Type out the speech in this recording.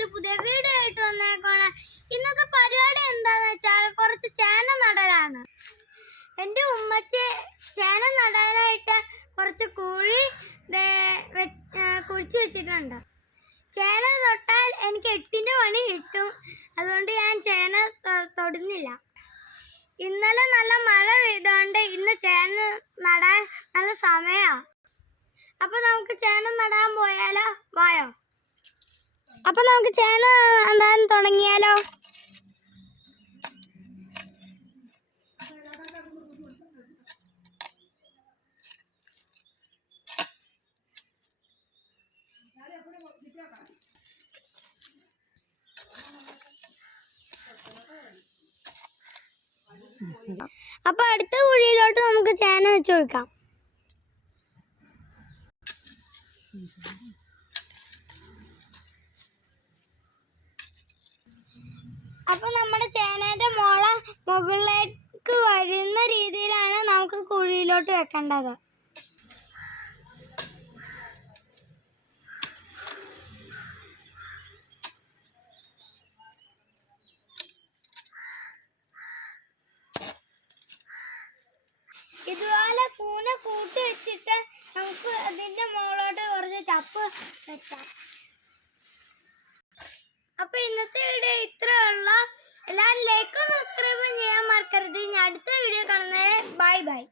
ഒരു പുതിയ വീഡിയോ ആയിട്ട് വന്നേക്കാണ് ഇന്നത്തെ പരിപാടി എന്താന്ന് വെച്ചാൽ കുറച്ച് ചേന നടലാണ്. എന്റെ ഉമ്മച്ച് ചേന നടാനായിട്ട് കുറച്ച് കുഴി കുഴിച്ച് വെച്ചിട്ടുണ്ട്. ചേന തൊട്ടാൽ എനിക്ക് എട്ടിന്റെ പണി കിട്ടും. അതുകൊണ്ട് ഞാൻ ചേന തൊടുന്നില്ല. ഇന്നലെ നല്ല മഴ പെയ്തുകൊണ്ട് ഇന്ന് ചേന നടാൻ നല്ല സമയമാണ് അപ്പോൾ നമുക്ക് ചേന നടാൻ പോയാലോ? വായോ അപ്പൊ നമുക്ക് ചേന നടാൻ തുടങ്ങിയാലോ? അപ്പൊ അടുത്ത കുഴിയിലോട്ട് നമുക്ക് ചേന വെച്ചു കൊടുക്കാം. അപ്പൊ നമ്മുടെ ചേനയുടെ മുള മുകളിലേക്ക് വരുന്ന രീതിയിലാണ് നമുക്ക് കുഴിയിലോട്ട് വെക്കേണ്ടത്. ഇതുപോലെ കൂന കൂട്ടി വെച്ചിട്ട് നമുക്ക് അതിന്റെ മുകളിലോട്ട് കുറച്ച് ചപ്പ് വെക്കാം. അടുത്ത വീഡിയോ കാണുന്നവരെ ബൈ ബൈ